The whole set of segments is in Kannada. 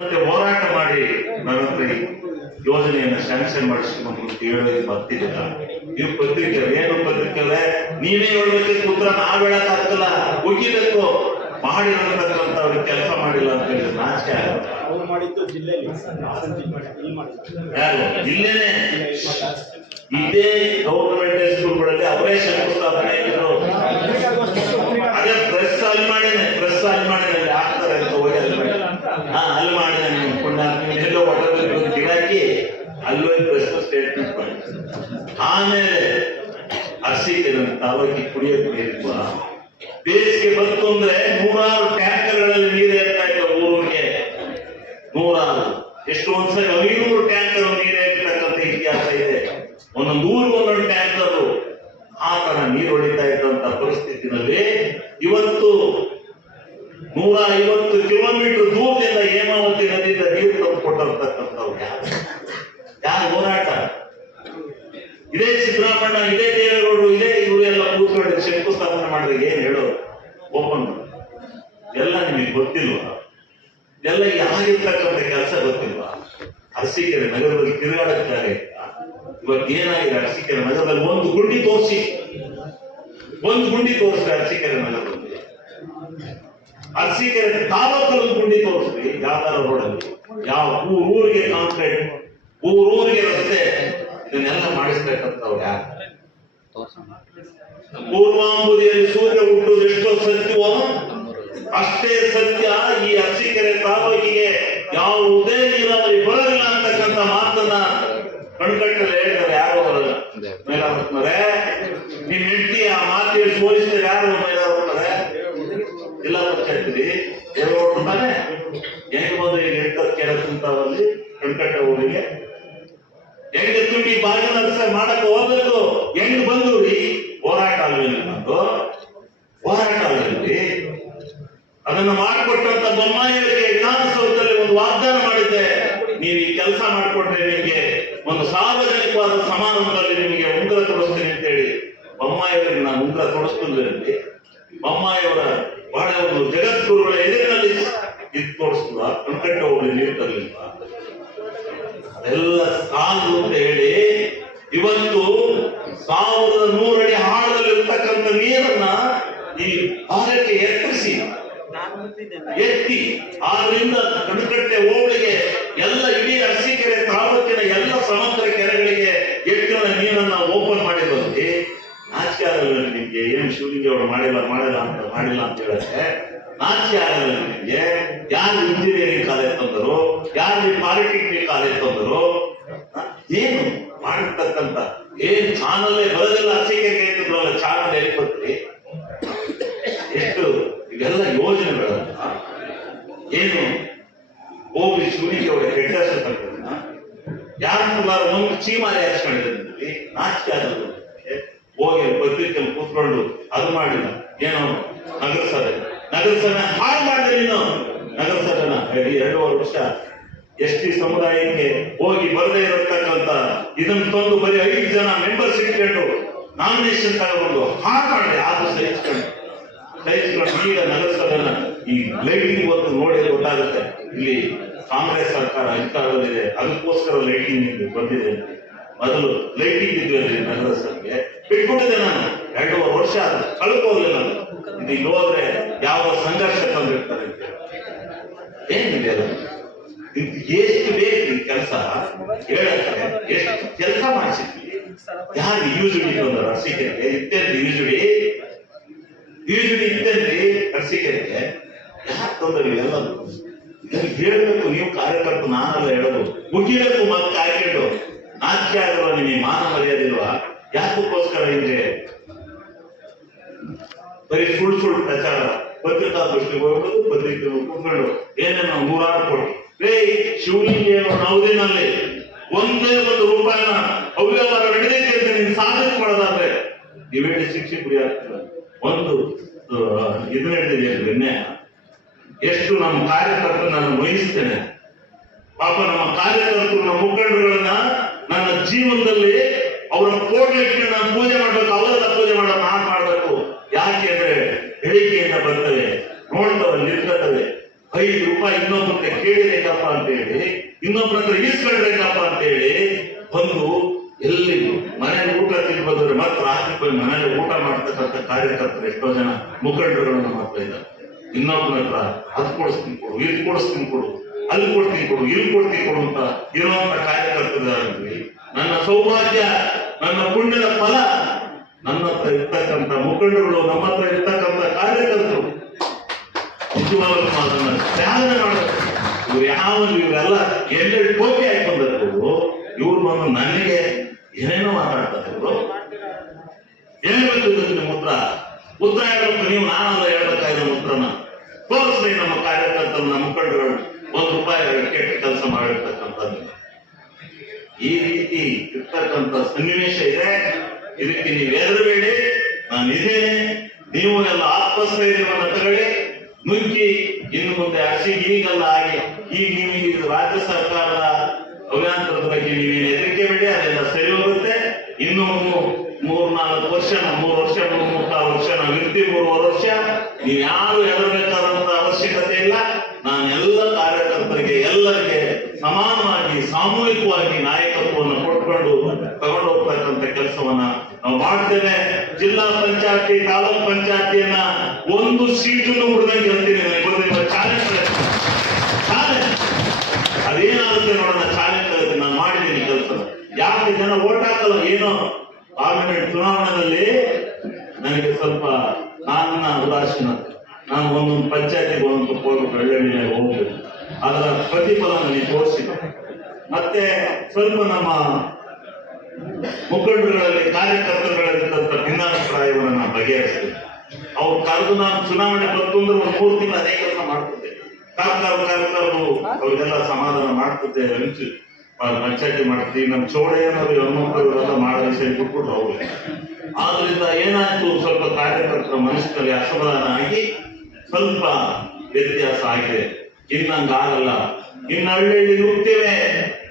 ಮತ್ತೆ ಹೋರಾಟ ಮಾಡಿ ನನ್ನ ಹತ್ರ ಯೋಜನೆಯನ್ನ ಸ್ಯಾಂಕ್ಷನ್ ಮಾಡಿಸಿಕೊಂಡು ಹೇಳೋದು ಬರ್ತಿದ್ದಿಲ್ಲ ನೀವು ಪತ್ರಿಕೆ ಏನು ಪತ್ರಿಕೆ ಅಲ್ಲ ನೀವೇ ಹೇಳಬೇಕು ಪುತ್ರ ನಾವು ನಾವ್ ಆಗ್ತಲ್ಲ. ಒಗಿಬೇಕು ಮಾಡಿರತಕ್ಕಂತ ಅವ್ರಿಗೆ ಕೆಲಸ ಮಾಡಿಲ್ಲ ಅಂತ ಹೇಳಿ ನಾಚಿಕೆ ಆಗುತ್ತೆ. ಇಲ್ಲೇನೆ. ಇದೇ ಗೌರ್ಮೆಂಟ್ ಸ್ಕೂಲ್ಗಳಲ್ಲಿ ಅವರೇ ಶಂಕುಸ್ಥಾಪನೆ ಇದ್ರು ಅದೇ ಪ್ರೆಸ್ ಅಲ್ಲಿ ಮಾಡೇನೆ ಪ್ರೆಸ್ ಅಲ್ಲಿ ಮಾಡೇನೆ ಆಗ್ತಾರೆ ಅಂತ ಹೋಗಿ ಅಲ್ಲಿ ಹಾ, ಅಲ್ಲಿ ಮಾಡಿದೆ ನೀವು ಪುಣ್ಯ ನೀವು ಎಲ್ಲೋ ಹೊಟ್ಟೆ ಗಿರಾಕಿ ಅಲ್ಲೂ ಪ್ರೆಸ್ ಸ್ಟೇಟ್ಮೆಂಟ್ ಮಾಡಿ ಆಮೇಲೆ ಅರ್ಸಿಕೆ ತಾಲೂಕಿ ಕುಡಿಯೋಕೆ ನೀರಿಲ್ವ? ಬೇಸಿಗೆ ಬಂತು ಅಂದ್ರೆ ನೂರಾರು ಟ್ಯಾಂಕರ್ಗಳಲ್ಲಿ ನೀರು ಏರ್ತಾ ಇತ್ತು ಊರಿಗೆ ನೂರಾರು. ಎಷ್ಟು ಒಂದ್ಸರಿ ಐನೂರು ಟ್ಯಾಂಕರ್ ನೀರು ಏರ್ತಕ್ಕಂಥ ಇತಿಹಾಸ ಇದೆ. ಒಂದೊಂದು ಊರು ಒಂದೊಂದು ಟ್ಯಾಂಕರ್ ಆ ತರ ನೀರು ಹೊಡಿತಾ ಇದ್ದಂತ ಪರಿಸ್ಥಿತಿನಲ್ಲಿ ಇವತ್ತು ನೂರ ಐವತ್ತು ಕಿಲೋಮೀಟರ್ ದೂರದಿಂದ ಹೇಮಾವತಿ ನದಿಯಿಂದ ನೀರು ತಂದು ಕೊಟ್ಟಿರ್ತಕ್ಕಂಥವ್ರು ಯಾರು? ಹೋರಾಟ? ಇದೇ ಸಿದ್ದರಾಮಣ್ಣ ಇದೇ ದೇವೇಗೌಡರು, ಇದೇ ಇವರು ಎಲ್ಲ ಕೂತ್ಕೊಂಡು ಶಂಕುಸ್ಥಾಪನೆ ಮಾಡಿದ್ರೆ ಏನ್ ಹೇಳು ಓಪನ್ ಎಲ್ಲ ನಿಮಗೆ ಗೊತ್ತಿಲ್ವಾ? ಎಲ್ಲ ಯಾರಿರ್ತಕ್ಕಂಥ ಕೆಲಸ ಗೊತ್ತಿಲ್ವಾ? ಅರಸೀಕೆರೆ ನಗರದಲ್ಲಿ ತಿರುಗಾಡುತ್ತಾರೆ? ಇವತ್ತು ಏನಾಗಿದೆ ಅರಸೀಕೆರೆ ನಗರದಲ್ಲಿ? ಒಂದು ಗುಂಡಿ ತೋರಿಸಿ. ಒಂದು ಗುಂಡಿ ತೋರಿಸಿದೆ ಅರಸೀಕೆರೆ ನಗರದಲ್ಲಿ. ಅರಸೀಕೆರೆ ತಾಲೂಕಲ್ಲಿ ಗುಂಡಿ ತೋರಿಸ್ರಿ ಯಾವ್ದಾರ ರೋಡಲ್ಲಿ ಯಾವ ಊರ್ ಊರಿಗೆ ಕಾಂಕ್ರೀಟ್ ಊರ್ ಊರಿಗೆ ರಸ್ತೆ ಇದನ್ನೆಲ್ಲ ಮಾಡಿಸ್ತಕ್ಕಂಥವ್ರು ಯಾರು ಪೂರ್ವಾಂಬುದಿಯಲ್ಲಿ ಸೂರ್ಯ ಹುಟ್ಟುವುದು ಎಷ್ಟೋ ಸತ್ಯವೋ ಅಷ್ಟೇ ಸತ್ಯ ಈ ಅರಸೀಕೆರೆ ತಾಲೂಕಿಗೆ ನೀವು ಈ ಕೆಲಸ ಮಾಡಿಕೊಂಡ್ರೆ ನಿಮಗೆ ಒಂದು ಸಾರ್ವಜನಿಕವಾದ ಸಮಾರಂಭದಲ್ಲಿ ನಿಮಗೆ ಉಂಗುರ ತೊಡಿಸ್ತೀನಿ ಅಂತ ಹೇಳಿ ಬೊಮ್ಮಾಯಿಯವರಿಗೆ ನಾನು ಉಂಗುರ ತೊಡಿಸ್ತಿದ್ದೆ ಬೊಮ್ಮಾಯಿಯವರ ಬಹಳ ಒಂದು ಜಗದ್ಗುರುಗಳ ಎದುರಿನಲ್ಲಿ ಇದು ತೋರಿಸ್ತದ ಕಣ್ಕಟ್ಟೆ ಹೋಗಿ ಅದೆಲ್ಲ ಸಾಲು ಅಂತ ಹೇಳಿ ಇವತ್ತು ಸಾವಿರದ ನೂರಡಿ ಆಳದಲ್ಲಿ ಇರ್ತಕ್ಕಂಥ ನೀರನ್ನ ಈ ಭಾರಕ್ಕೆ ಎತ್ತರಿಸಿ ಎತ್ತಿ, ಆದ್ರಿಂದ ಕಣಕಟ್ಟೆ ಓಳಿಗೆ ಎಲ್ಲ ಇಡೀ ಅರಸೀಕೆರೆ ತಾಲೂಕಿನ ಎಲ್ಲ ಸಮಗ್ರ ಕೆರೆಗಳಿಗೆ ಎತ್ತಿನ ನೀರನ್ನ ಓಪನ್ ಮಾಡಿರೋದಕ್ಕೆ ನಾಚಿಕೆ ಆಗಲ್ಲ ನಿಮ್ಗೆ ಏನು ಶಿವಲಿಂಗಿ ಅವರು ಮಾಡಿಲ್ಲ ಮಾಡಿಲ್ಲ ಅಂತ ಮಾಡಿಲ್ಲ ಅಂತ ಹೇಳಿದ್ರೆ ನಾಚಿಕೆ ಆಗಲ್ಲ ನಿಮ್ಗೆ ಯಾರು ಇಂಜಿನಿಯರಿಂಗ್ ಕಾಲೇಜ್ ತಂದರು, ಯಾರು ಪಾಲಿಟೆಕ್ನಿಕ್ ಕಾಲೇಜ್ ತಂದರು? ಏನು ಮಾಡಿರ್ತಕ್ಕಂಥ ಏನ್ ಚಾನಲ್ಲೇ ಬರೋದಿಲ್ಲ ಅರಸೀಕೆರೆ ಚಾನಲ್ ಎಲ್ಲಿ ಇವೆಲ್ಲ ಯೋಜನೆಗಳನ್ನ ಏನು ಹೋಗಿ ಶಿವನಿಗೆ ಅವರ ತಂದಿದ್ದನ್ನ ಯಾರು ಒಂದು ಚೀಮಾರಿ ಹಾಕ್ಸ್ಕೊಂಡಿದ್ದಲ್ಲಿ ನಾಚಿಕೆ ಆದದ್ದು. ಹೋಗಿ ಪತ್ರಿಕೆಯಲ್ಲಿ ಕೂತ್ಕೊಂಡು ಅದು ಮಾಡಿಲ್ಲ ಏನೋ ನಗರಸಭೆ ನಗರಸಭೆ ಹಾಳು ಮಾಡಿದ್ರೆ ನೀನು ನಗರಸಭೆನ ಎರಡೂವರೆ ವರ್ಷ ಎಸ್ ಟಿ ಸಮುದಾಯಕ್ಕೆ ಹೋಗಿ ಬರದೇ ಇರತಕ್ಕಂತ ಇದನ್ನ ತಂದು ಬರೀ ಐದು ಜನ ಮೆಂಬರ್ಸ್ ಇಟ್ಕೊಂಡು ನಾಮಿನೇಷನ್ ತಗೊಂಡು ಹಾಳು ಮಾಡಿದೆ ಆದ್ರೂ ಸಹಿಸ್ಕೊಂಡು ಸಹಿಸ್ಕೊಂಡು ಈಗ ಈ ಲೈಟಿಂಗ್ ಒಂದು ನೋಡಿ ಗೊತ್ತಾಗುತ್ತೆ. ಇಲ್ಲಿ ಕಾಂಗ್ರೆಸ್ ಸರ್ಕಾರ ಅಧಿಕಾರದಲ್ಲಿದೆ, ಅದಕ್ಕೋಸ್ಕರ ಲೈಟಿಂಗ್ ಬಂದಿದೆ. ಮೊದಲು ಲೈಟಿಂಗ್ ಇದ್ವಿ ನಗರಸಭೆಗೆ. ಬಿಟ್ಕೊಂಡಿದ್ದೆ ನಾನು. ಎರಡೂವರೆ ವರ್ಷ ಕಳ್ಕೋಗ್ಲಿಲ್ಲ ನಾನು. ಇದು ಇಲ್ಲಿ ಹೋದ್ರೆ ಯಾವ ಸಂಘರ್ಷ ತಂದಿರ್ತಾರೆ ಏನಿದೆ ಅದು? ಎಷ್ಟು ಬೇಕು ಕೆಲಸ? ಹೇಳಕ್ಕೆ ಎಷ್ಟು ಕೆಲಸ ಮಾಡಿಸಿದ್ವಿ? ಯಾರು ಯೂಸುಡಿ ಬಂದರು ಇತ್ಯಾದಿ ಯೂಸ್ ಯೂಸುಡಿ ಯೂಸುಡಿ ಇದ್ದಲ್ಲಿ ತಂದ್ರಿ ಎಲ್ಲದು. ಹೇಳ್ಬೇಕು, ನೀವು ಕಾರ್ಯಕರ್ತರು, ನಾನಲ್ಲ ಹೇಳೋದು. ಮುಗಿಬೇಕು ಮತ್ತೆ ಕಾಯ್ಕೊಂಡು ನಾಚಿಕೆ ಆಗಲ್ವಾ ನಿಮಗೆ ಮಾನ ಮರ್ಯಾದಿಲ್ವಾ? ಯಾಕಕ್ಕೋಸ್ಕರ ಇದ್ರೆ ಬರೀ ಸುಳ್ಳು ಸುಳ್ಳು ಪ್ರಚಾರ. ಪತ್ರಿಕಾಗೋಷ್ಠಿಗೆ ಹೋಗ್ಬಿಡೋದು ಪತ್ರಿಕೆ ಕೂತ್ಕೊಂಡು ಏನೇನೋ ನೂರಾರು ಕೋಟಿ. ರೇ ಶಿವಲಿಂಗ ನವದಿನಲ್ಲಿ ಒಂದೇ ಒಂದು ರೂಪಾಯಿನ ಅವ್ಯವಹಾರ ನಡೆದೈತೆ ಅಂತ ನೀನು ಸಾಧಿಸ್ಕೊಳ್ಳೋದಾದ್ರೆ ನೀವೇಳಿ ಶಿಕ್ಷೆ ಗುರಿ ಆಗ್ತದೆ ಒಂದು ಆ, ಇದು ನಡೆದಿದೆ ನಿನ್ನೆ. ಎಷ್ಟು ನಮ್ಮ ಕಾರ್ಯಕರ್ತರು ನಾನು ವಹಿಸ್ತೇನೆ. ಪಾಪ ನಮ್ಮ ಕಾರ್ಯಕರ್ತರು ನಮ್ಮ ಮುಖಂಡರುಗಳನ್ನ ನನ್ನ ಜೀವನದಲ್ಲಿ ಅವರ ಇಟ್ಕೊಂಡು ನಾನು ಪೂಜೆ ಮಾಡ್ಬೇಕು ಅವರೆಲ್ಲ ಪೂಜೆ ಮಾಡೋ ನಾನು ಮಾಡ್ಬೇಕು. ಯಾಕೆ ಅಂದ್ರೆ ಹೇಳಿಕೆಯಿಂದ ಬರ್ತವೆ ನೋಡ್ತವೆ ನಿಲ್ಕತ್ತವೆ ಐದು ರೂಪಾಯಿ ಇನ್ನೊಬ್ಬರ ಕೇಳಿರೇಕಪ್ಪ ಅಂತ ಹೇಳಿ ಇನ್ನೊಬ್ಬರ ಹತ್ರ ಇಸ್ಕೊಳ್ಬೇಕಪ್ಪ ಅಂತ ಹೇಳಿ ಬಂದು ಎಲ್ಲಿ ಮನೇಲಿ ಊಟ ತಿನ್ಬೋದ್ರೆ ಮಾತ್ರ ರಾತ್ರಿ ಹೋಗಿ ಮನೇಲಿ ಊಟ ಮಾಡ್ತಕ್ಕಂಥ ಕಾರ್ಯಕರ್ತರು ಎಷ್ಟೋ ಜನ ಮುಖಂಡರುಗಳನ್ನು ಮಾಡ್ತಾ ಇದ್ದಾರೆ. ಇನ್ನೊಬ್ಬನ ಹತ್ರ ಅದ್ ಕೊಡಿಸ್ತೀನಿ ಕೊಡು ಇಲ್ಲಿ ಕೊಡಿಸ್ತೀನಿ ಕೊಡು, ಅಲ್ಲಿ ಕೊಡ್ತೀನಿ ಕೊಡು, ಇಲ್ಲಿ ಕೊಡ್ತೀನಿ ಕೊಡು ಅಂತ ಇರುವಂತ ಕಾರ್ಯಕರ್ತರಲ್ಲಿ ನನ್ನ ಸೌಭಾಗ್ಯ, ನನ್ನ ಪುಣ್ಯದ ಫಲ, ನನ್ನ ಹತ್ರ ಇರ್ತಕ್ಕಂಥ ಮುಖಂಡರುಗಳು, ನಮ್ಮ ಹತ್ರ ಇರ್ತಕ್ಕಂಥ ಕಾರ್ಯಕರ್ತರು ಅದನ್ನ ಸಾಧನೆ ಮಾಡಬೇಕು ಇವ್ರು ಯಾವ ಇವರೆಲ್ಲ ಎಲ್ಲೆಲ್ಲಿ ಟೋಪಿ ಹಾಕೊಂಡಿರ್ಬೋದು ಇವ್ರು ಬಂದು ನನಗೆ ಏನೇನೋ ಮಾತಾಡ್ತಾರೆ ಇವರು. ಹೇಳ್ಬೇಕು ಬಂದಿದ್ದು ನಿಮ್ಮ ಉತ್ತರ ಉತ್ತರ ಹೇಳಬೇಕು ನೀವು ನಾನಲ್ಲ ಹೇಳಬೇಕಾಗಿದೆ ಉತ್ತರನ ತೋರಿಸ್ರಿ ನಮ್ಮ ಕಾರ್ಯಕರ್ತರು, ನಮ್ಮ ಮುಖಂಡರು ಒಂದು ರೂಪಾಯಿ ಕೆಟ್ಟ ಕೆಲಸ ಮಾಡಿರ್ತಕ್ಕಂಥದ್ದು. ಈ ರೀತಿ ಇರ್ತಕ್ಕಂಥ ಸನ್ನಿವೇಶ ಇದೆ. ಇದಕ್ಕೆ ನೀವು ಹೆದರಬೇಡಿ. ನಾನು ಇದ್ದೇನೆ. ನೀವು ಎಲ್ಲ ಆತ್ಮಸ್ಥೈರ್ಯವನ್ನು ತಗೊಳ್ಳಿ. ನುಗ್ಗಿ ಇನ್ನು ಮುಂದೆ ಅಸಿ ಈಗಲ್ಲ ಆಗಿ ಈಗ ನೀವು ರಾಜ್ಯ ಸರ್ಕಾರದ ಅಭಿಯಾಂತ್ರದ ಬಗ್ಗೆ ನೀವೇನು ಹೆದರಿಕೆ ಬಿಡಿ ಅದೆಲ್ಲ ಸರಿ ಹೋಗುತ್ತೆ. ಇನ್ನು ಮೂರ್ ನಾಲ್ಕು ವರ್ಷ, ಮೂರು ವರ್ಷ, ಮೂರ್ ಮೂರ್ನಾಲ್ಕು ವರ್ಷ ನಾವು ಇರ್ತೀವಿ ವರ್ಷ. ನೀವು ಯಾರು ಎದರಬೇಕಾದಂತ ಅವಶ್ಯಕತೆ ಇಲ್ಲ. ನಾನು ಎಲ್ಲ ಕಾರ್ಯಕರ್ತರಿಗೆ, ಎಲ್ಲರಿಗೆ ಸಮಾನವಾಗಿ, ಸಾಮೂಹಿಕವಾಗಿ ನಾಯಕತ್ವವನ್ನು ಕೊಟ್ಕೊಂಡು ತಗೊಂಡು ಹೋಗ್ತಕ್ಕಂತ ಕೆಲಸವನ್ನ ನಾವು ಮಾಡ್ತೇವೆ. ಜಿಲ್ಲಾ ಪಂಚಾಯತಿ, ತಾಲೂಕ್ ಪಂಚಾಯತಿಯನ್ನ ಒಂದು ಸೀಟನ್ನು ಹುಡ್ದಂಗೆ ಗೆಲ್ತೀನಿ ನನಗೆ ಗೊತ್ತಿಲ್ಲ ಚಾಲೆಂಜ್ ಚಾಲೆಂಜ್ ಅದೇನಾಗುತ್ತೆ ನೋಡೋಣ ಚಾಲೆಂಜ್ ಆಗುತ್ತೆ ನಾನು ಮಾಡಿದ್ದೀನಿ ಕೆಲಸ ಯಾಕೆ ಹಾಕಲ್ಲ ಏನೋ? ಪಾರ್ಲಿಮೆಂಟ್ ಚುನಾವಣೆಯಲ್ಲಿ ನನಗೆ ಸ್ವಲ್ಪ ನನ್ನ ಉದಾಸೀನ. ನಾನು ಒಂದೊಂದು ಪಂಚಾಯತಿಗೆ ಒಂದೊಂದು ಹೋಗ್ಬೇಕು ಅದರ ಪ್ರತಿಫಲ ನನಗೆ ತೋರಿಸಿದೆ ಮತ್ತೆ ಸ್ವಲ್ಪ ನಮ್ಮ ಮುಖಂಡರುಗಳಲ್ಲಿ ಕಾರ್ಯಕರ್ತರುಗಳಿರ್ತಕ್ಕಂಥ ಭಿನ್ನಾಭಿಪ್ರಾಯವನ್ನು ನಾನು ಬಗೆಹರಿಸಿದೆ ಅವ್ರು ಕರೆದು ನಾನು ಚುನಾವಣೆ ಬಂತು ಅಂದ್ರೆ ಒಂದು ಮೂರು ತಿಂಗಳು ಅದೇ ಕೆಲಸ ಮಾಡ್ತಿದ್ದೆ. ಕರ್ಕರ್ ಕರ್ಕರ್ದು ಅವ್ರಿಗೆಲ್ಲ ಸಮಾಧಾನ ಮಾಡ್ತಿದ್ದೆ ಪಂಚಾಯತಿ ಮಾಡ್ತೀವಿ. ನಮ್ಮ ಏನಾದ್ರು ಹೆಣ್ಮಕ್ಳು ಇವರೆಲ್ಲ ಮಾಡೋ ವಿಷಯ ಬಿಟ್ಬಿಟ್ಟು ಅವ್ರು. ಆದ್ರಿಂದ ಏನಾಯ್ತು? ಸ್ವಲ್ಪ ಕಾರ್ಯಕರ್ತರ ಮನಸ್ಸಿನಲ್ಲಿ ಅಸಮಾಧಾನ ಆಗಿ ಸ್ವಲ್ಪ ವ್ಯತ್ಯಾಸ ಆಗಿದೆ. ಇನ್ನಂಗಾಗಲ್ಲ ಇನ್ನು ಹಳ್ಳಿಯಲ್ಲಿ ನುಗ್ತೇವೆ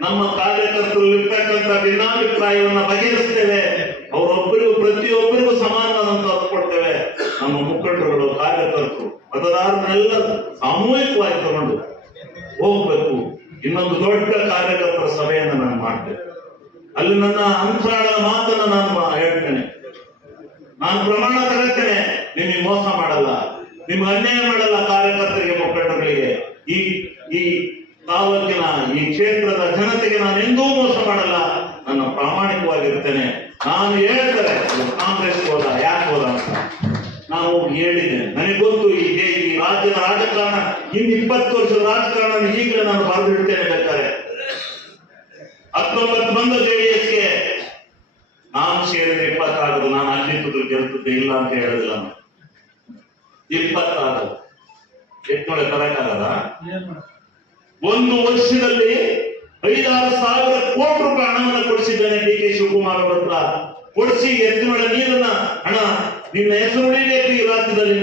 ನಮ್ಮ ಕಾರ್ಯಕರ್ತರು ಇರ್ತಕ್ಕಂಥ ಭಿನ್ನಾಭಿಪ್ರಾಯವನ್ನ ಬಗೆಹರಿಸ್ತೇವೆ. ಅವರೊಬ್ಬರಿಗೂ ಪ್ರತಿಯೊಬ್ಬರಿಗೂ ಸಮಾನವಾದಂತ ಕೊಡ್ತೇವೆ. ನಮ್ಮ ಮುಖಂಡರುಗಳು, ಕಾರ್ಯಕರ್ತರು, ಮತದಾರರನ್ನೆಲ್ಲ ಸಾಮೂಹಿಕವಾಗಿ ತಗೊಂಡು ಹೋಗ್ಬೇಕು. ಇನ್ನೊಂದು ದೊಡ್ಡ ಕಾರ್ಯಕರ್ತರ ಸಭೆಯನ್ನು ನಾನು ಮಾಡ್ತೇನೆ ಅಲ್ಲಿ ನನ್ನ ಅಂತರಾಳದ ಮಾತನ್ನ ನಾನು ಹೇಳ್ತೇನೆ. ನಾನು ಪ್ರಮಾಣ ತಗೊಳ್ತೇನೆ ನಿಮಗೆ ಮೋಸ ಮಾಡಲ್ಲ. ನಿಮ್ಗೆ ಅನ್ಯಾಯ ಮಾಡಲ್ಲ ಕಾರ್ಯಕರ್ತರಿಗೆ ಮುಖಂಡರುಗಳಿಗೆ ಈ ಈ ತಾಲೂಕಿನ, ಈ ಕ್ಷೇತ್ರದ ಜನತೆಗೆ ನಾನು ಎಂದೂ ಮೋಸ ಮಾಡಲ್ಲ. ನನ್ನ ಪ್ರಾಮಾಣಿಕವಾಗಿರ್ತೇನೆ. ನಾನು ಹೇಳ್ತಾರೆ ಕಾಂಗ್ರೆಸ್ ಹೋದ, ಯಾಕೆ ಹೋದ ಅಂತ. ಹೋಗಿ ಹೇಳಿದೆ. ನನಗೆ ಗೊತ್ತು ಈ ಈ ರಾಜ್ಯದ ರಾಜಕಾರಣ, ಇನ್ನು ಇಪ್ಪತ್ತು ವರ್ಷದ ರಾಜಕಾರಣ ಈಗಲೇ ನಾನು ಬರೆದಿಡ್ತೇನೆ ಬೇಕಾದ್ರೆ ಹತ್ತೊಂಬತ್ತು ಬಂದ ಜೆಡಿಎಸ್ಗೆ ನಾನು ಸೇರಿದ್ರೆ ಇಪ್ಪತ್ತಾಗದು, ನಾನು ಅಲ್ಲಿದ್ದು ಗೆಲ್ತದ್ದು ಇಲ್ಲ ಅಂತ ಹೇಳೋದಿಲ್ಲ ನಾನು. ಇಪ್ಪತ್ತಾಗದು. ತರಕಾಗದ ಒಂದು ವರ್ಷದಲ್ಲಿ ಐದಾರು ಸಾವಿರ ಕೋಟಿ ರೂಪಾಯಿ ಹಣವನ್ನು ಕೊಡಿಸಿದ್ದಾನೆ ಡಿ ಕೆ ಶಿವಕುಮಾರ್ ಅವರ ಹತ್ರ. ಕೊಡಿಸಿ ಎತ್ತಿನೊಳ ನೀರನ್ನ ಹಣ ನಿನ್ನ ಹೆಸರು ಉಳಿಬೇಕು ಈ ರಾಜ್ಯದಲ್ಲಿ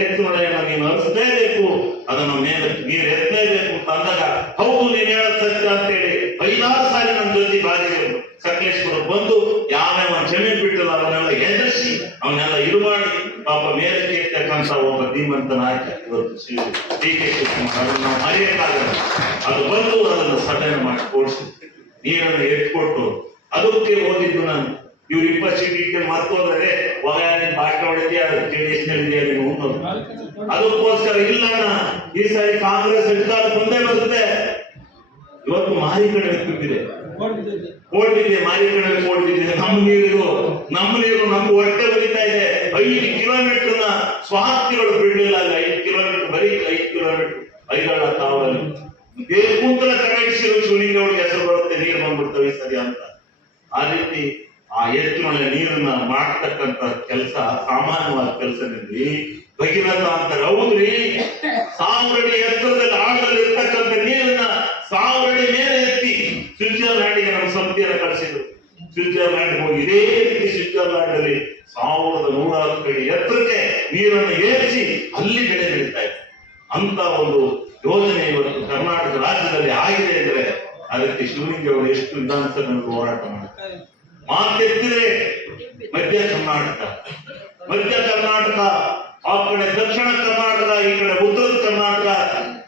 ಎತ್ತಿನೊಳೆಯನ್ನ ನೀನು ಹರಿಸಲೇಬೇಕು ಅದನ್ನು ಮೇಲೆ ಎತ್ತಲೇಬೇಕು ಅಂತ ಅಂದಾಗ ಹೌದು, ನೀನ್ ಹೇಳೋದ್ ಸತ್ಯ ಅಂತೇಳಿ ಐದಾರು ಸಾರಿ ನಮ್ಮ ಜೊತೆ ಬಾಗಿಲು ಸಕಲೇಶ್ವರ ಬಂದು ಯಾವ ಜಮೀನ್ ಬಿಟ್ಟಲ್ಲ, ಅವನ್ನೆಲ್ಲ ಎದುರಿಸಿ, ಅವನ್ನೆಲ್ಲ ಇದು ಮಾಡಿ. ಪಾಪ ಮೇಲೆ ಇರ್ತಕ್ಕಂಥ ಒಬ್ಬ ಧೀಮಂತ ನಾಯಕ ಇವತ್ತು ಡಿ ಅದು ಬಂದು ಅದನ್ನು ಸಡನ್ ಮಾಡಿ ಕೊಡಿಸಿ ನೀರನ್ನು ಎತ್ಕೊಟ್ಟು ಅದಕ್ಕೆ ಓದಿದ್ದು ನಾನು. ಇವ್ರು ಇಪ್ಪತ್ತು ಸೀಟ್ ಇಟ್ಟು ಮರ್ತೋದ್ರೆ ಒಳಗೆ ಭಾಷಣ ಹೊಡಿದ್ಯಾ ಜೆಡಿಎಸ್ ಅನ್ನೋದು ಅದಕ್ಕೋಸ್ಕರ ಇಲ್ಲ ಈ ಸಾರಿ ಕಾಂಗ್ರೆಸ್ ಅಧಿಕಾರ ಬಂದೇ ಬರುತ್ತೆ. ಇವತ್ತು ಮಾರಿ ಕಡೆ ಬಿದ್ದಿದೆ ಓಡ್ಬಿಟ್ಟಿದೆ ಮಾರಿ ಕಡೆ ಓಟಿದೆ ನಮ್ಮ ನೀರು ನಮ್ಮ ನೀರು ನಮ್ಗೆ ಹೊಟ್ಟೆ ಬರೀತಾ ಇದೆ. ಐದು ನ ಸ್ವಾರ್ಥಿಗಳು ಬಿಡ್ಲಿಲ್ಲ ಅಲ್ಲಿ. ಐದು ಕಿಲೋಮೀಟರ್ ಬರೀ ಐದು ಕಿಲೋಮೀಟರ್ ಐದಾಳ ತಾವಲ್ಲಿ. ಕುಂತಲ ಕಡೆಗಿಸಿರು ಶಿವಲಿಂಗವ್ರಿಗೆ ಹೆಸರು ಬರುತ್ತೆ, ನೀರು ಬಂದ್ಬಿಡ್ತವೆ ಸರಿ ಅಂತ. ಆ ರೀತಿ ಆ ಎತ್ತಿನೊಳೆ ನೀರನ್ನ ಮಾಡ್ತಕ್ಕಂತ ಕೆಲಸ, ಸಾಮಾನ್ಯವಾದ ಕೆಲಸದಲ್ಲಿ ಭಗೀರಥ ಅಂತ ಹೌದ್ರಿ ಸಾವಿರಡಿ ಎತ್ತರದಲ್ಲಿ ಆಳದಲ್ಲಿ ಇರ್ತಕ್ಕಂಥ ನೀರನ್ನ ಸಾವಿರಡಿ ಮೇಲೆ ಎತ್ತಿ ಸ್ವಿಟ್ಜರ್ಲ್ಯಾಂಡ್ಗೆ ನಮ್ಮ ಸಂಸ್ಥೆಯನ್ನು ಕಳಿಸಿದ್ರು. ಸ್ವಿಟ್ಜರ್ಲ್ಯಾಂಡ್ ಹೋಗಿ ಇದೇ ರೀತಿ ಸ್ವಿಟ್ಜರ್ಲ್ಯಾಂಡ್ ಅಲ್ಲಿ ಸಾವಿರದ ನೂರ ಹತ್ತು ಎತ್ತರಕ್ಕೆ ನೀರನ್ನು ಏರಿಸಿ ಅಲ್ಲಿ ಬೆಳೆ ಬೆಳೀತಾ ಇದೆ ಅಂತ ಒಂದು ಯೋಜನೆ ಇವತ್ತು ಕರ್ನಾಟಕ ರಾಜ್ಯದಲ್ಲಿ ಆಗಿದೆ ಅಂದ್ರೆ ಅದಕ್ಕೆ ಶಿವಲಿಂಗ ಅವರು ಎಷ್ಟು ವಿಧಾನಸಭೆ ಹೋರಾಟ ಮಾಡ್ತಾರೆ ಮಾತೆತ್ತಿದೆ ಮಧ್ಯ ಕರ್ನಾಟಕ. ಮಧ್ಯ ಕರ್ನಾಟಕ, ಆ ಕಡೆ ದಕ್ಷಿಣ ಕರ್ನಾಟಕ, ಈ ಕಡೆ ಉತ್ತರ ಕರ್ನಾಟಕ.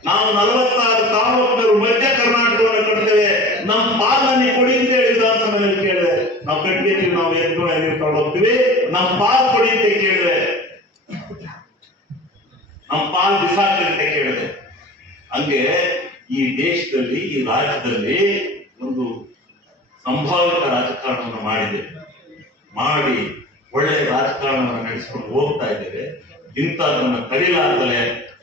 ನಾವು ನಲವತ್ತಾರು ತಾಲೂಕು ಮಧ್ಯ ಕರ್ನಾಟಕವನ್ನು ಕಟ್ತೇವೆ. ನಮ್ಮ ಪಾಲನೆ ಕೊಡಿ ಅಂತ ಹೇಳಿ ವಿಧಾನಸಭೆ ಕೇಳಿದೆ. ನಾವು ಕಟ್ಬೇಕು, ನಾವು ಎದ್ದು ಕರ್ಕೊಂಡು ಹೋಗ್ತೀವಿ. ನಮ್ಮ ಪಾಲ್ ಕೊಡಿ ಅಂತ ಕೇಳಿದೆ. ನಮ್ಮ ಪಾಲ್ ಬಿಸಾಕ್ರಿ ಅಂತ ಕೇಳಿದೆ. ಹಂಗೆ ಈ ದೇಶದಲ್ಲಿ, ಈ ರಾಜ್ಯದಲ್ಲಿ ಒಂದು ಸಂಭಾವಿತ ರಾಜಕಾರಣವನ್ನು ಮಾಡಿದೆ ಮಾಡಿ ಒಳ್ಳೆ ರಾಜಕಾರಣವನ್ನು ನಡೆಸಿಕೊಂಡು ಹೋಗ್ತಾ ಇದ್ದೇವೆ. ಇಂಥದ್ದನ್ನ ಕಡಿಲಾರ್ದಲೆ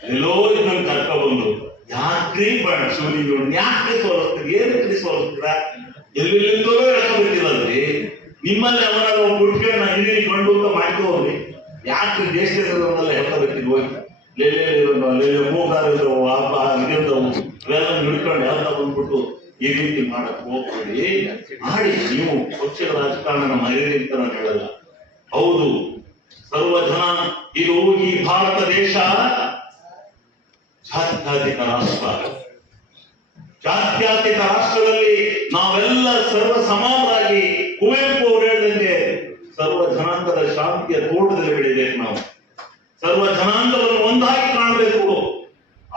ಎಲ್ಲೋ ಇದನ್ನು ಕರ್ಕೊಂಡು ಯಾಕ್ರಿ ಬಣ್ಣ ನೀವು ಯಾಕೆ ಸೋಲಿಸ್ತೀರಿ ಏನಕ್ಕೆ ಸೋಲಿಸ್ತೀರಾ? ಎಲ್ಲೆಲ್ಲಿಂದೋ ಬಿಟ್ಟಿಲ್ಲದ್ರಿ ನಿಮ್ಮಲ್ಲಿ ಅವರ ಹುಡ್ಕೊಂಡು ಹಿರಿಯ ಕಂಡು ಅಂತ ಮಾಡ್ಕೋರಿ ಯಾಕೆ ದೇಶದಲ್ಲ ಹೇಳ್ಕೊಬೇಕಿದ್ ಹೋಗಿ ಲೇಲೆ ಮೂಗಾರಿದ್ದವು ಹಬ್ಬ ಇದ್ದವು ಅವೆಲ್ಲ ಹಿಡ್ಕೊಂಡು ಎಲ್ಲ ಬಂದ್ಬಿಟ್ಟು ಈ ರೀತಿ ಮಾಡಕ್ ಹೋಗ್ಬೇಡಿ. ಮಾಡಿ, ನೀವು ಪಕ್ಷದ ರಾಜಕಾರಣ ಮರ್ಯಾದೆ ಅಂತ ನಾನು ಹೇಳಲ್ಲ. ಹೌದು ಸರ್ವ ಜನ ಇದು ಈ ಭಾರತ ದೇಶ ಜಾತ್ಯಾತೀತ ರಾಷ್ಟ್ರ. ಜಾತ್ಯಾತೀತ ರಾಷ್ಟ್ರದಲ್ಲಿ ನಾವೆಲ್ಲ ಸರ್ವ ಸಮಾನರಾಗಿ ಕುವೆಂಪು ಅವರು ಹೇಳಿದಂತೆ ಸರ್ವ ಜನಾಂಗದ ಶಾಂತಿಯ ತೋಟದಲ್ಲಿ ಬೆಳಿಬೇಕು ನಾವು. ಸರ್ವ ಜನಾಂಗವನ್ನು ಒಂದಾಗಿ ಕಾಣಬೇಕು.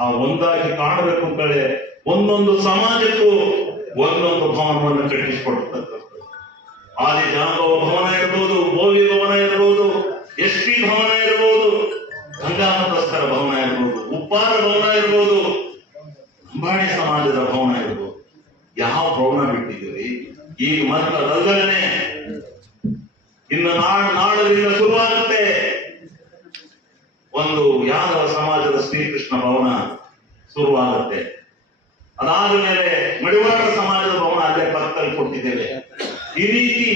ಆ ಒಂದಾಗಿ ಕಾಣಬೇಕು ಅಂತೇಳಿ ಒಂದೊಂದು ಸಮಾಜಕ್ಕೂ ಒಂದೊಂದು ಭವನವನ್ನು ಕಟ್ಟಿಸಿಕೊಡ್ತಕ್ಕಂಥದ್ದು. ಆದಿ ಜಾಂಬವ ಭವನ ಇರಬಹುದು ಬೋವಿ ಭವನ ಇರಬಹುದು ಎಸ್ ಪಿ ಭವನ ಇರಬಹುದು ಗಂಗಾಮತಸ್ಥರ ಭವನ ಇರಬಹುದು ಉಪ್ಪಾರ ಭವನ ಇರಬಹುದು ಅಂಬಾಣಿ ಸಮಾಜದ ಭವನ ಇರಬಹುದು ಯಾವ ಭವನ ಬಿಟ್ಟಿದ್ದೀರಿ? ಈ ಮಾತ್ರ ಅದಲ್ಲದೆ ಇನ್ನು ನಾಡ್ ನಾಡದಿಂದ ಶುರುವಾಗುತ್ತೆ ಒಂದು ಯಾದವ ಸಮಾಜದ ಶ್ರೀಕೃಷ್ಣ ಭವನ ಶುರುವಾಗುತ್ತೆ. ಅದಾದ ಮೇಲೆ ಮಡಿವಾಳ ಸಮಾಜದ ಭವನ ಅಲ್ಲೇ ಪಕ್ಕದಲ್ಲಿ ಕೊಟ್ಟಿದ್ದೇವೆ. ಈ ರೀತಿ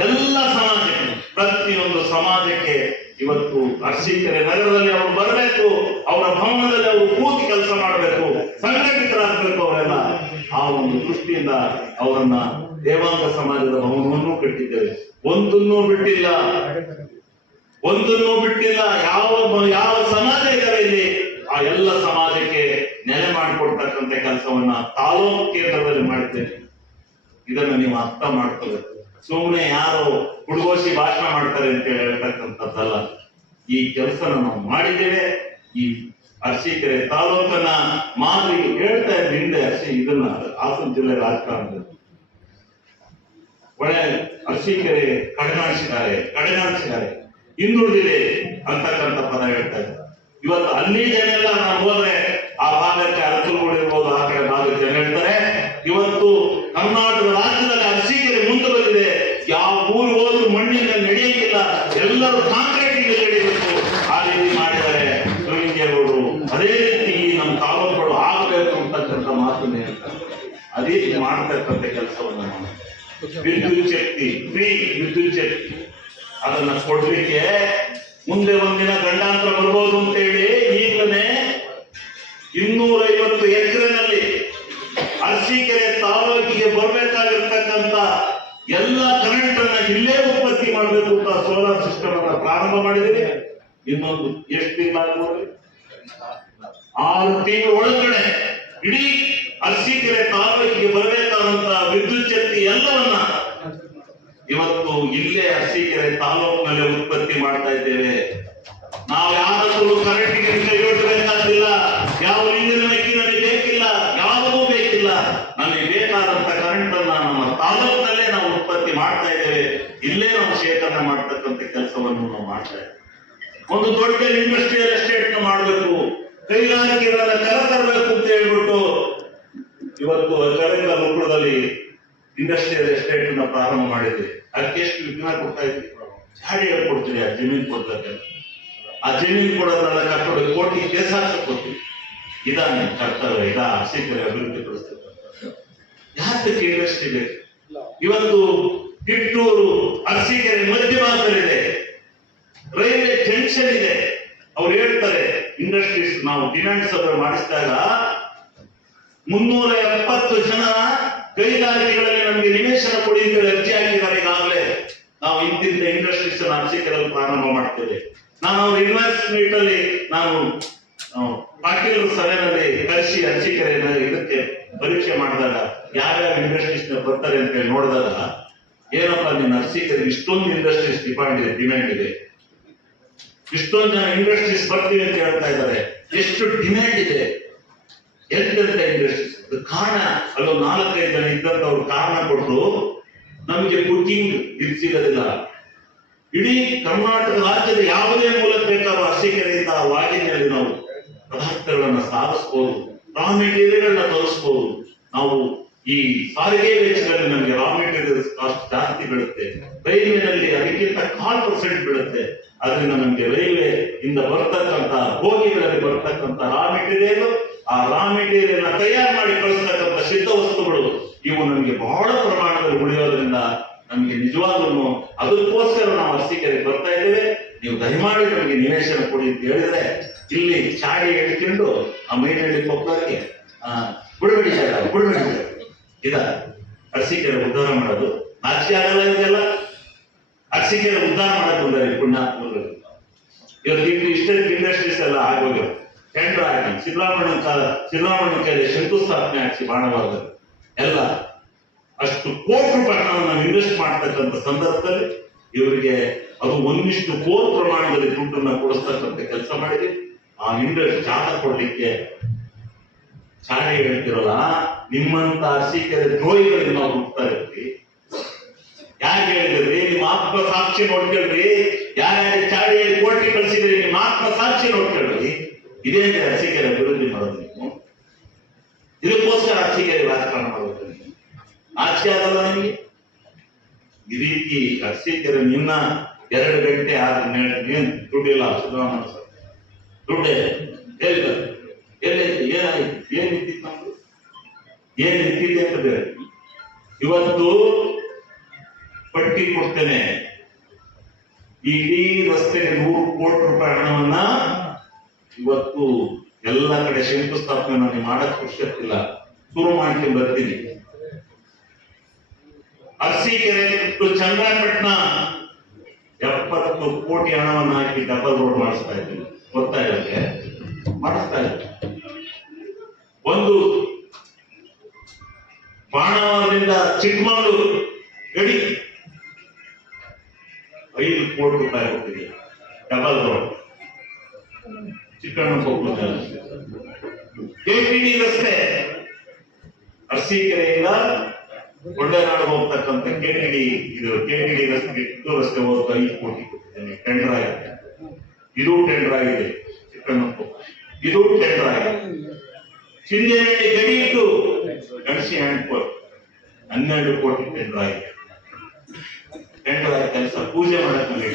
ಎಲ್ಲ ಸಮಾಜಕ್ಕೆ, ಪ್ರತಿಯೊಂದು ಸಮಾಜಕ್ಕೆ ಇವತ್ತು ಅರಸೀಕೆರೆ ನಗರದಲ್ಲಿ ಅವರು ಬರಬೇಕು, ಅವರ ಭವನದಲ್ಲಿ ಅವರು ಕೂತಿ ಕೆಲಸ ಮಾಡಬೇಕು, ಸಂಘಟಿತರಾಗಬೇಕು ಅವರೆಲ್ಲ. ಆ ಒಂದು ದೃಷ್ಟಿಯಿಂದ ಅವರನ್ನ ದೇವಾಂಗ ಸಮಾಜದ ಭವನವನ್ನು ಕಟ್ಟಿದ್ದೇವೆ. ಒಂದನ್ನು ಬಿಟ್ಟಿಲ್ಲ. ಒಂದನ್ನು ಬಿಟ್ಟಿಲ್ಲ. ಯಾವ ಯಾವ ಸಮಾಜ ಇದ್ದಾರೆ ಇಲ್ಲಿ? ಆ ಎಲ್ಲ ಸಮಾಜಕ್ಕೆ ನೆಲೆ ಮಾಡಿಕೊಡ್ತಕ್ಕಂಥ ಕೆಲಸವನ್ನ ತಾಲೂಕು ಕೇಂದ್ರದಲ್ಲಿ ಮಾಡಿದ್ದೇನೆ. ಇದನ್ನು ನೀವು ಅರ್ಥ ಮಾಡ್ಕೋಬೇಕು. ಸುಮ್ಮನೆ ಯಾರು ಹುಡುಗೋಸಿ ಭಾಷಣ ಮಾಡ್ತಾರೆ ಅಂತ ಹೇಳಿ ಹೇಳ್ತಕ್ಕಂಥದ್ದಲ್ಲ. ಈ ಕೆಲಸ ನಾವು ಮಾಡಿದ್ದೇವೆ. ಈ ಅರ್ಶಿಕೆರೆ ತಾಲೂಕನ್ನ ಮಾದರಿ ಹೇಳ್ತಾ ಇದ್ದ ಹಿಂದೆ ಅರ್ಶಿ ಇದನ್ನ ಹಾಸನ ಜಿಲ್ಲೆ ರಾಜಕಾರಣದಲ್ಲಿ. ಒಳ್ಳೆ ಅರಸೀಕೆರೆ ಕಡೆನಾಡಿಸಿದ್ದಾರೆ ಕಡೆನಾಡಿಸಿದ್ದಾರೆ. ಹಿಂದುಳಿದಿದೆ ಅಂತಕ್ಕಂಥ ಪದ ಹೇಳ್ತಾ ಇದ್ದಾರೆ. ಇವತ್ತು ಅಲ್ಲಿ ಜನ ಎಲ್ಲ ನಾವು ಹೋದ್ರೆ ಆ ಭಾಗಕ್ಕೆ ಅರಕಲ್ಗೂಡು ಇರ್ಬೋದು, ಆ ಕಡೆ ಭಾಗಕ್ಕೆ ಜನ ಹೇಳ್ತಾರೆ ಇವತ್ತು ಕರ್ನಾಟಕ ರಾಜ್ಯದಲ್ಲಿ ಅರಸೀಕೆರೆ ಮುಂದೆ ಬಂದಿದೆ. ಯಾವ ಊರು ಹೋದ್ರು ಮಣ್ಣಿನ ನಡೆಯಕ್ಕಿಲ್ಲ ಎಲ್ಲರೂ ಕಾಂಕ್ರೀಟ್ ನಡೆಯಬೇಕು ಆ ರೀತಿ ಮಾಡಿದ್ದಾರೆ ಅವರು ಅದೇ ರೀತಿ ನಮ್ಮ ತಾಲೂಕುಗಳು ಆಗಬೇಕು ಅಂತಕ್ಕಂಥ ಮಾತನ್ನ ಅದೇ ರೀತಿ ಮಾಡ್ತಕ್ಕಂಥ ಕೆಲಸವನ್ನು ನಾವು ವಿದ್ಯುತ್ ಶಕ್ತಿ ಫ್ರೀ ವಿದ್ಯುತ್ ಶಕ್ತಿ. ಅದನ್ನ ಕೊಡ್ಲಿಕ್ಕೆ ಮುಂದೆ ಒಂದಿನ ಗಂಡಾಂತರ ಬರ್ಬೋದು ಅಂತ ಹೇಳಿ ಈಗಲೇ ಇನ್ನೂರೈವತ್ತು ಎಕರೆನಲ್ಲಿ ಅರಸೀಕೆರೆ ತಾಲೂಕಿಗೆ ಬರಬೇಕಾಗಿರ್ತಕ್ಕಂತ ಎಲ್ಲ ಕರೆಂಟ್ ಅನ್ನ ಇಲ್ಲೇ ಉತ್ಪತ್ತಿ ಮಾಡಬೇಕು ಅಂತ ಸೋಲಾರ್ ಸಿಸ್ಟಮ್ ಅನ್ನ ಪ್ರಾರಂಭ ಮಾಡಿದ್ರೆ ಇನ್ನೊಂದು ಎಷ್ಟು ತಿಂಗಳಾಗ್ಬೋದು ಆರು ತಿಂಗಳ ಒಳಗಡೆ ಇಡೀ ಅರಸೀಕೆರೆ ತಾಲೂಕಿಗೆ ಬರಬೇಕಾದಂತ ವಿದ್ಯುತ್ ಶಕ್ತಿ ಎಲ್ಲವನ್ನ ಇವತ್ತು ಇಲ್ಲೇ ಅರಸಿಕೆರೆ ತಾಲೂಕಿನಲ್ಲಿ ಉತ್ಪತ್ತಿ ಮಾಡ್ತಾ ಇದ್ದೇವೆ. ನಾವು ಯಾರಲ್ಲೂ ಕರೆಂಟಿಗೆ ಬೇಕಾಗಿಲ್ಲ ಯಾವ ಇಂದಿನ ನನಗೆ ಬೇಕಿಲ್ಲ, ಯಾವುದೂ ಬೇಕಿಲ್ಲ. ನಮಗೆ ಬೇಕಾದಂತ ಕರೆಂಟ್ ಅನ್ನ ನಮ್ಮ ತಾಲೂಕಿನಲ್ಲೇ ನಾವು ಉತ್ಪತ್ತಿ ಮಾಡ್ತಾ ಇದ್ದೇವೆ. ಇಲ್ಲೇ ನಾವು ಶೇಖರಣೆ ಮಾಡ್ತಕ್ಕಂತ ಕೆಲಸವನ್ನು ನಾವು ಮಾಡ್ತಾ ಇದ್ದೇವೆ. ಒಂದು ದೊಡ್ಡ ಇಂಡಸ್ಟ್ರಿಯಲ್ ಎಸ್ಟೇಟ್ ಮಾಡಬೇಕು. ಕೈಗಾರಿಕೆಗಳನ್ನ ಕರ ತರಬೇಕು ಅಂತ ಹೇಳ್ಬಿಟ್ಟು ಇವತ್ತು ಕರೆಂಟ್ ಉಕ್ಕಳದಲ್ಲಿ ಇಂಡಸ್ಟ್ರಿಯಲ್ ಎಸ್ಟೇಟ್ನ ಪ್ರಾರಂಭ ಮಾಡಿದ್ವಿ. ಅದಕ್ಕೆ ಎಷ್ಟು ವಿಘ್ನ ಕೊಡ್ತಾ ಇದ್ವಿ ಚಾಡಿ ಹೇಳ್ಕೊಡ್ತೀವಿ ಆ ಜಮೀನು ಕೊಡ್ತಕ್ಕ ಆ ಜಮೀನು ಕೊಡೋದ್ರಲ್ಲ ಕರ್ಕೊಂಡು ಕೋಟಿ ಕೇಸ್ ಕೊಡ್ತೀವಿ ಇದಾನೆ ಕರ್ತವ್ಯ, ಇದಾ ಸಿಕ್ಕರೆ ಅಭಿವೃದ್ಧಿ ಪಡಿಸ್ತಕ್ಕಂಥ ಯಾತಕ್ಕೆ ಇಂಡಸ್ಟ್ರಿ ಬೇಕು? ಇವತ್ತು ಕಿಟ್ಟೂರು ಅರಸೀಕೆರೆ ಮಧ್ಯಭಾಗದಲ್ಲಿದೆ. ರೈಲ್ವೆ ಜಂಕ್ಷನ್ ಇದೆ. ಅವ್ರು ಹೇಳ್ತಾರೆ, ಇಂಡಸ್ಟ್ರೀಸ್ ನಾವು ಡಿಮ್ಯಾಂಡ್ ಸರ್ವೆ ಮಾಡಿಸಿದಾಗ ಮುನ್ನೂರ ಎಪ್ಪತ್ತು ಜನ ಕೈಗಾರಿಕೆಗಳಲ್ಲಿ ನಮಗೆ ನಿವೇಶನ ಕೊಡಿ ಅಂತ ಅರ್ಜಿ ಹಾಕಿದ್ದಾರೆ ಈಗಾಗಲೇ. ನಾವು ಇಂತಿಂತ ಇಂಡಸ್ಟ್ರೀಸ್ ಅರಸೀಕೆರೆಯಲ್ಲಿ ಪ್ರಾರಂಭ ಮಾಡ್ತೇವೆ. ನಾನು ಅವ್ರ ಇನ್ವೆಸ್ಟ್ಮೆಂಟ್ ಅಲ್ಲಿ ನಾನು ಪಾಟೀಲ್ ಸಭೆಯಲ್ಲಿ ಕರೆಸಿ ಅರಸೀಕೆರೆಯಲ್ಲಿ ಇದಕ್ಕೆ ಪರೀಕ್ಷೆ ಮಾಡಿದಾಗ ಯಾರ್ಯಾರು ಇಂಡಸ್ಟ್ರೀಸ್ ಬರ್ತಾರೆ ಅಂತ ಹೇಳಿ ನೋಡಿದಾಗ, ಏನಪ್ಪ ನಿನ್ನ ಅರಸೀಕೆರೆ ಇಷ್ಟೊಂದು ಇಂಡಸ್ಟ್ರೀಸ್ ಡಿಮಾಂಡ್ ಇದೆ ಡಿಮ್ಯಾಂಡ್ ಇದೆ. ಇಷ್ಟೊಂದು ಇಂಡಸ್ಟ್ರೀಸ್ ಬರ್ತೀವಿ ಅಂತ ಹೇಳ್ತಾ ಇದ್ದಾರೆ. ಎಷ್ಟು ಡಿಮ್ಯಾಂಡ್ ಇದೆ. ಎಂತೆಂತ ಇಂಡಸ್ಟ್ರೀಸ್ ಕಾರಣ, ಅಲ್ಲೊಂದು ನಾಲ್ಕೈದು ಜನ ಇದ್ದಂತವ್ರು ಕಾರಣ ಕೊಟ್ಟು ನಮಗೆ ಬುಕಿಂಗ್ ಇದು ಸಿಗೋದಿಲ್ಲ. ಇಡೀ ಕರ್ನಾಟಕ ರಾಜ್ಯದ ಯಾವುದೇ ಮೂಲಕ ಬೇಕಾದ್ರೂ ಅರಸೀಕೆರೆಯಿಂದ ವಾಹಿನಿಯಲ್ಲಿ ನಾವು ಪದಾರ್ಥಗಳನ್ನ ಸಾಧಿಸ್ಬೋದು ರಾ ಮೆಟೀರಿಯಲ್ಗಳನ್ನ ತರಿಸ್ಬೋದು. ನಾವು ಈ ಸಾರಿಗೆ ವೆಚ್ಚದಲ್ಲಿ ನಮಗೆ ರಾ ಮೆಟೀರಿಯಲ್ಸ್ ಕಾಸ್ಟ್ ಜಾಸ್ತಿ ಬೀಳುತ್ತೆ. ರೈಲ್ವೆನಲ್ಲಿ ಅದಕ್ಕಿಂತ ಕಾಲ್ ಪರ್ಸೆಂಟ್ ಬೀಳುತ್ತೆ. ಅದರಿಂದ ನಮಗೆ ರೈಲ್ವೆ ಇಂದ ಬರ್ತಕ್ಕಂತ ಬೋಗಿಗಳಲ್ಲಿ ಬರ್ತಕ್ಕಂತ ರಾ ಮೆಟೀರಿಯಲ್ ಆ ರಾ ಮೆಟೀರಿಯಲ್ ತಯಾರು ಮಾಡಿ ಕಳಿಸ್ತಕ್ಕಂಥ ಸಿದ್ಧ ವಸ್ತುಗಳು ಇವು ನಮಗೆ ಬಹಳ ಪ್ರಮಾಣದಲ್ಲಿ ಉಳಿಯೋದ್ರಿಂದ ನಮಗೆ ನಿಜವಾಗ್ಲೂ ಅದಕ್ಕೋಸ್ಕರ ನಾವು ಅಸ್ತಿಕೆರೆ ಬರ್ತಾ ಇದ್ದೇವೆ. ನೀವು ದಯಮಾಡಿ ನಮಗೆ ನಿವೇಶನ ಕೊಡಿ ಅಂತ ಹೇಳಿದ್ರೆ, ಇಲ್ಲಿ ಚಾಡಿ ಹಿಡ್ಕೊಂಡು ಆ ಮೈನಹಳ್ಳಿ ಕೊಪ್ಪಳಕ್ಕೆ ಬಿಡಬೇಡಿ ಬುಡಬಿಡಿ ಬಿಡಬೇಡಿ ಜಾಗ. ಇದ ಅರಸೀಕೆರೆ ಉದ್ಧಾರ ಮಾಡೋದು ನಾಚಿಕೆ ಆಗಲ್ಲ ಇದೆಲ್ಲ. ಅರಸೀಕೆರೆ ಉದ್ಧಾರ ಪುಣ್ಯಾತ್ಮರು ಇವತ್ತು ಇಲ್ಲಿ ಇಷ್ಟೇ ಇಂಡಸ್ಟ್ರೀಸ್ ಎಲ್ಲ ಆಗೋಗ್ಯವ. ಆಗಿ ಸಿದ್ದರಾಮಯ್ಯ ಕಾಲ ಸಿದ್ದರಾಮಯ್ಯ ಕೈಲಿ ಶಂಕುಸ್ಥಾಪನೆ ಹಾಕಿ ಬಾಣವಾರದಲ್ಲಿ ಎಲ್ಲ ಅಷ್ಟು ಕೋಟಿ ರೂಪಾಯಿ ಹಣವನ್ನು ಇನ್ವೆಸ್ಟ್ ಮಾಡ್ತಕ್ಕಂಥ ಸಂದರ್ಭದಲ್ಲಿ ಇವರಿಗೆ ಅದು ಒಂದಿಷ್ಟು ಕೋಟಿ ಪ್ರಮಾಣದಲ್ಲಿ ದುಡ್ಡನ್ನ ಕೊಡಿಸ್ತಕ್ಕಂಥ ಕೆಲಸ ಮಾಡಿದೆ. ಆ ಇಂಡಸ್ಟ್ ಜಾಗ ಕೊಡ್ಲಿಕ್ಕೆ ಶಾಲೆ ಹೇಳ್ತಿರಲ್ಲ, ನಿಮ್ಮಂತ ಅರ್ಶಿಕೆರೆ ದ್ರೋಹಿಗಳಿಗೆ ನಾವು ಹುಡ್ತಾ ಇರ್ತೀವಿ ಯಾಕೆ ಹೇಳಿದ್ರಿ? ನಿಮ್ಮ ಆತ್ಮ ಸಾಕ್ಷಿ ನೋಡ್ಕೊಳ್ರಿ. ಯಾರ್ಯಾರು ಚಾಡಿ ಕೋಟಿ ಕಳಿಸಿದ್ರಿ, ನಿಮ್ಮ ಆತ್ಮ ಸಾಕ್ಷಿ ನೋಡ್ಕೊಳ್ರಿ. ಇದೇ ಅರಸೀಕೆರೆ ಅಭಿವೃದ್ಧಿ ಮಾಡೋದು ನೀವು ಇದಕ್ಕೋಸ್ಕರ ಅರಸೀಕೆರೆ ರಾಜಕಾರಣ ಮಾಡಬೇಕು ನಾಚಿಕೆ ಆಗಲ್ಲ ನಿಮಗೆ? ಈ ರೀತಿ ಅರಸೀಕೆರೆ ನಿನ್ನ ಎರಡು ಗಂಟೆ ಆರು ಏನು ದುಡ್ಡಿಲ್ಲ ಸುಬ್ರಹ್ಮಣ್ಯ ಸರ್ ದುಡ್ಡೇ ಎಲ್ಲಿ ಎಲ್ಲೈತಿ ಏನಾಯ್ತು? ಏನ್ ನಿಂತಿತ್ತು ನಮ್ದು? ಏನ್ ನಿಂತಿದೆ ಅಂತ ಬೇರೆ. ಇವತ್ತು ಪಟ್ಟಿ ಕೊಡ್ತೇನೆ. ಇಡೀ ರಸ್ತೆಗೆ ನೂರು ಕೋಟಿ ರೂಪಾಯಿ ಹಣವನ್ನ ಇವತ್ತು ಎಲ್ಲ ಕಡೆ ಶಂಕುಸ್ಥಾಪನೆ ನನಗೆ ಮಾಡಕ್ ಖುಷಿಯತ್ತಿಲ್ಲ ಶುರು ಮಾಡಿ ಬರ್ತೀನಿ. ಅರಸೀಕೆರೆ ಟು ಚಂದ್ರಪಟ್ಟಣ ಎಪ್ಪತ್ತು ಕೋಟಿ ಹಣವನ್ನು ಹಾಕಿ ಡಬಲ್ ರೋಡ್ ಮಾಡಿಸ್ತಾ ಇದ್ದೀನಿ. ಗೊತ್ತಾ ಇರುತ್ತೆ ಮಾಡಿಸ್ತಾ ಇದ್ದೀವಿ ಒಂದು ಬಾಣಾವರದಿಂದ ಚಿಕ್ಕಮಗಳೂರು, ಗಡಿ. ಐದು ಕೋಟಿ ರೂಪಾಯಿ ಕೊಟ್ಟಿದೆ. ಡಬಲ್ ರೋಡ್ ಚಿಕ್ಕಣ್ಣ ಕೆಪಿಡಿ ರಸ್ತೆ ಅರಸೀಕೆರೆಯಿಂದ ಒಳ್ಳೆನಾಡು ಹೋಗ್ತಕ್ಕಂಥ ಕೆಟಿಡಿ ಇದು ಕೆಟಿಡಿ ರಸ್ತೆ ಇದು ರಸ್ತೆ ಹೋಗೋದು ಐದು ಕೋಟಿ ಟೆಂಡರ್ ಇದು ಟೆಂಡರ್ ಆಗಿದೆ ಚಿಕ್ಕಣ್ಣಪ್ಪ ಇದು ಟೆಂಡರ್ ಆಗಿದೆ. ಸಿಂಧೇನಹಳ್ಳಿ ಗಡಿ ಇಟ್ಟು ಗಣಸಿ ಹ್ಯಾಂಡ್ಪೋರ್ಟ್ ಹನ್ನೆರಡು ಕೋಟಿ ಟೆಂಡರ್ ಆಗಿದೆ. ಟೆಂಡರ್ ಕೆಲಸ ಪೂಜೆ ಮಾಡಕ್ಕೆ.